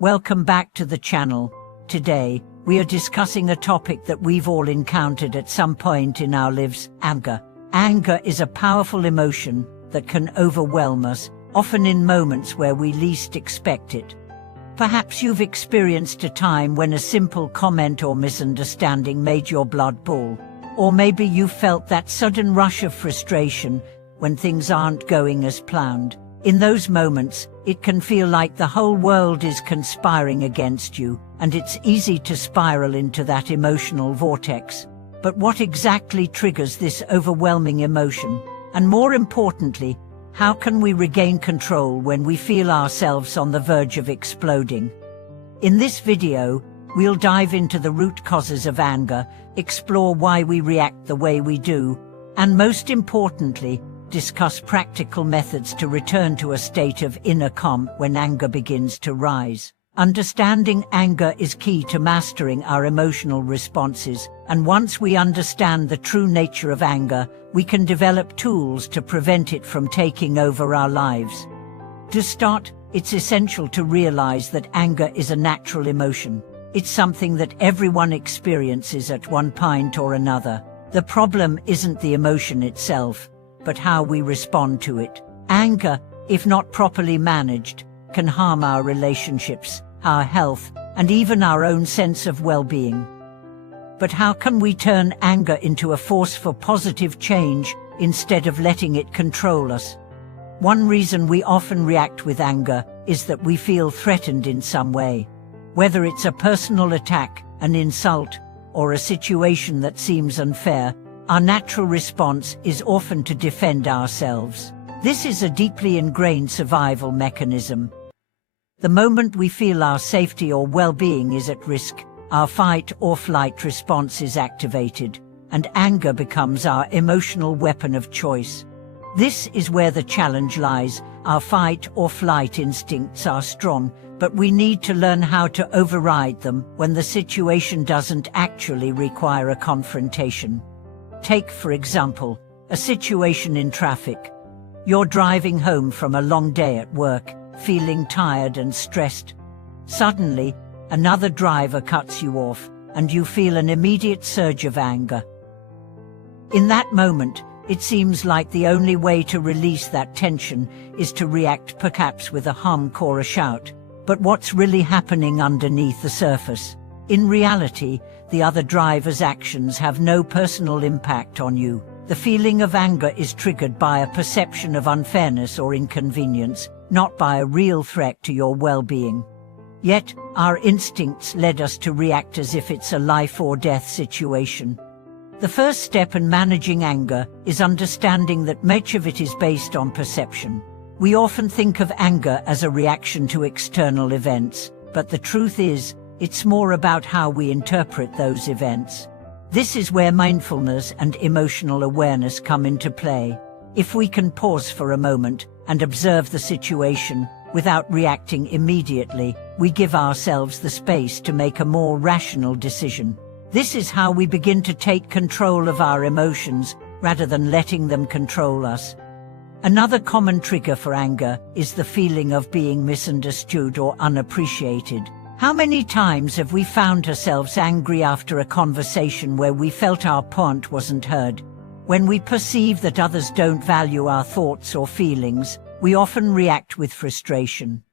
Welcome back to the channel. Today, we are discussing a topic that we've all encountered at some point in our lives: anger. Anger is a powerful emotion that can overwhelm us, often in moments where we least expect it. Perhaps you've experienced a time when a simple comment or misunderstanding made your blood boil. Or maybe you felt that sudden rush of frustration when things aren't going as planned. In those moments, it can feel like the whole world is conspiring against you, and it's easy to spiral into that emotional vortex. But what exactly triggers this overwhelming emotion? And more importantly, how can we regain control when we feel ourselves on the verge of exploding? In this video, we'll dive into the root causes of anger, explore why we react the way we do, and most importantly, discuss practical methods to return to a state of inner calm when anger begins to rise. Understanding anger is key to mastering our emotional responses, and once we understand the true nature of anger, we can develop tools to prevent it from taking over our lives. To start, it's essential to realize that anger is a natural emotion. It's something that everyone experiences at one point or another. The problem isn't the emotion itself, but how we respond to it. Anger, if not properly managed, can harm our relationships, our health, and even our own sense of well-being. But how can we turn anger into a force for positive change instead of letting it control us? One reason we often react with anger is that we feel threatened in some way. Whether it's a personal attack, an insult, or a situation that seems unfair, our natural response is often to defend ourselves. This is a deeply ingrained survival mechanism. The moment we feel our safety or well-being is at risk, our fight or flight response is activated, and anger becomes our emotional weapon of choice. This is where the challenge lies. Our fight or flight instincts are strong, but we need to learn how to override them when the situation doesn't actually require a confrontation. Take, for example, a situation in traffic. You're driving home from a long day at work, feeling tired and stressed. Suddenly, another driver cuts you off, and you feel an immediate surge of anger. In that moment, it seems like the only way to release that tension is to react, perhaps with a honk or a shout. But what's really happening underneath the surface? In reality, the other driver's actions have no personal impact on you. The feeling of anger is triggered by a perception of unfairness or inconvenience, not by a real threat to your well-being. Yet, our instincts led us to react as if it's a life-or-death situation. The first step in managing anger is understanding that much of it is based on perception. We often think of anger as a reaction to external events, but the truth is, it's more about how we interpret those events. This is where mindfulness and emotional awareness come into play. If we can pause for a moment and observe the situation without reacting immediately, we give ourselves the space to make a more rational decision. This is how we begin to take control of our emotions rather than letting them control us. Another common trigger for anger is the feeling of being misunderstood or unappreciated. How many times have we found ourselves angry after a conversation where we felt our point wasn't heard? When we perceive that others don't value our thoughts or feelings, we often react with frustration.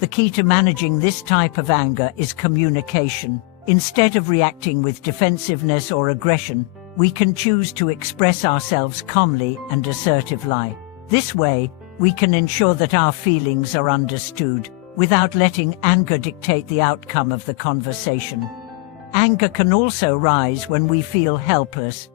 The key to managing this type of anger is communication. Instead of reacting with defensiveness or aggression, we can choose to express ourselves calmly and assertively. This way, we can ensure that our feelings are understood, without letting anger dictate the outcome of the conversation. Anger can also rise when we feel helpless.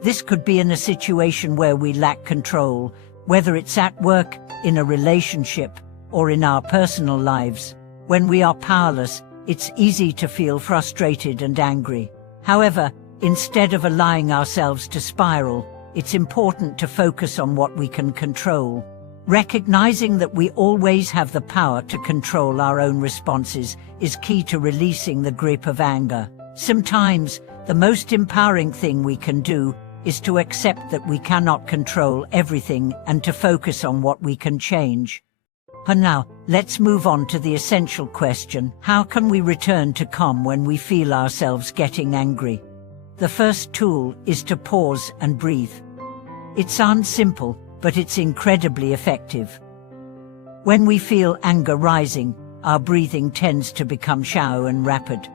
This could be in a situation where we lack control, whether it's at work, in a relationship, or in our personal lives. When we are powerless, it's easy to feel frustrated and angry. However, instead of allowing ourselves to spiral, it's important to focus on what we can control. Recognizing that we always have the power to control our own responses is key to releasing the grip of anger. Sometimes, the most empowering thing we can do is to accept that we cannot control everything and to focus on what we can change. And now, let's move on to the essential question: how can we return to calm when we feel ourselves getting angry? The first tool is to pause and breathe. It sounds simple, but it's incredibly effective. When we feel anger rising, our breathing tends to become shallow and rapid.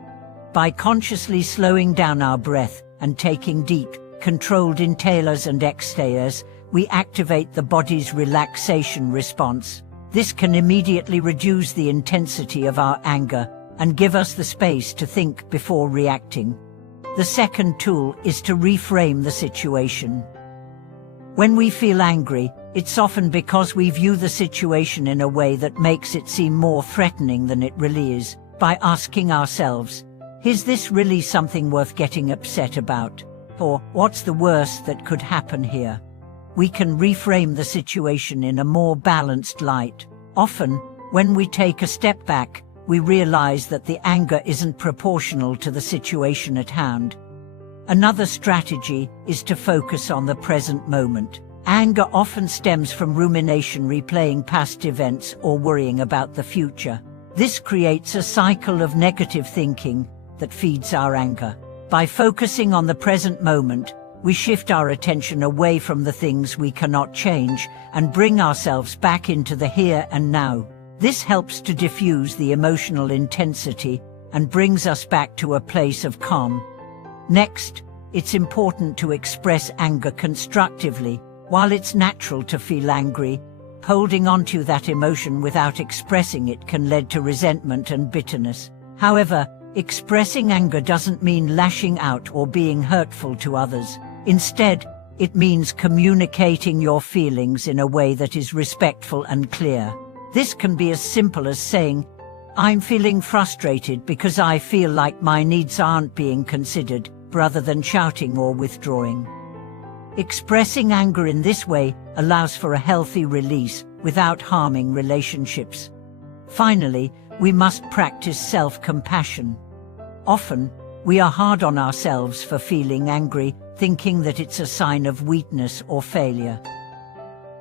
By consciously slowing down our breath and taking deep, controlled inhalers and exhalers, we activate the body's relaxation response. This can immediately reduce the intensity of our anger and give us the space to think before reacting. The second tool is to reframe the situation. When we feel angry, it's often because we view the situation in a way that makes it seem more threatening than it really is. By asking ourselves, is this really something worth getting upset about? Or, what's the worst that could happen here? We can reframe the situation in a more balanced light. Often, when we take a step back, we realize that the anger isn't proportional to the situation at hand. Another strategy is to focus on the present moment. Anger often stems from rumination, replaying past events, or worrying about the future. This creates a cycle of negative thinking that feeds our anger. By focusing on the present moment, we shift our attention away from the things we cannot change and bring ourselves back into the here and now. This helps to diffuse the emotional intensity and brings us back to a place of calm. Next, it's important to express anger constructively. While it's natural to feel angry, holding on to that emotion without expressing it can lead to resentment and bitterness. However, expressing anger doesn't mean lashing out or being hurtful to others. Instead, it means communicating your feelings in a way that is respectful and clear. This can be as simple as saying, "I'm feeling frustrated because I feel like my needs aren't being considered," rather than shouting or withdrawing. Expressing anger in this way allows for a healthy release without harming relationships. Finally, we must practice self-compassion. Often, we are hard on ourselves for feeling angry, thinking that it's a sign of weakness or failure.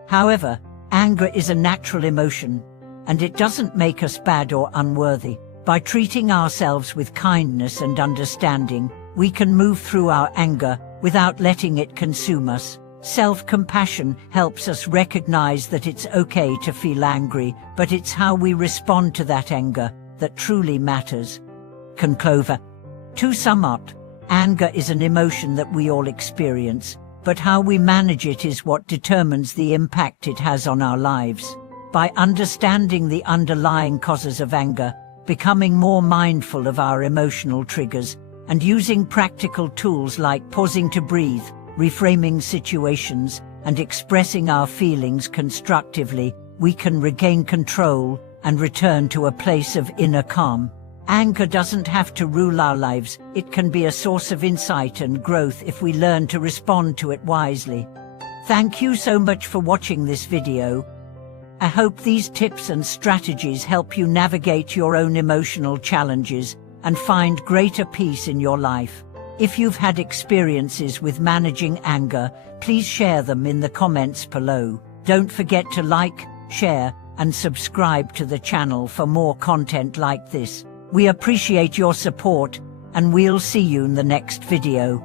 However, anger is a natural emotion, and it doesn't make us bad or unworthy. By treating ourselves with kindness and understanding, we can move through our anger without letting it consume us. Self-compassion helps us recognize that it's okay to feel angry, but it's how we respond to that anger that truly matters. Conclave. To sum up, anger is an emotion that we all experience, but how we manage it is what determines the impact it has on our lives. By understanding the underlying causes of anger, becoming more mindful of our emotional triggers, and using practical tools like pausing to breathe, reframing situations, and expressing our feelings constructively, we can regain control and return to a place of inner calm. Anger doesn't have to rule our lives. It can be a source of insight and growth if we learn to respond to it wisely. Thank you so much for watching this video. I hope these tips and strategies help you navigate your own emotional challenges and find greater peace in your life. If you've had experiences with managing anger, please share them in the comments below. Don't forget to like, share, and subscribe to the channel for more content like this. We appreciate your support, and we'll see you in the next video.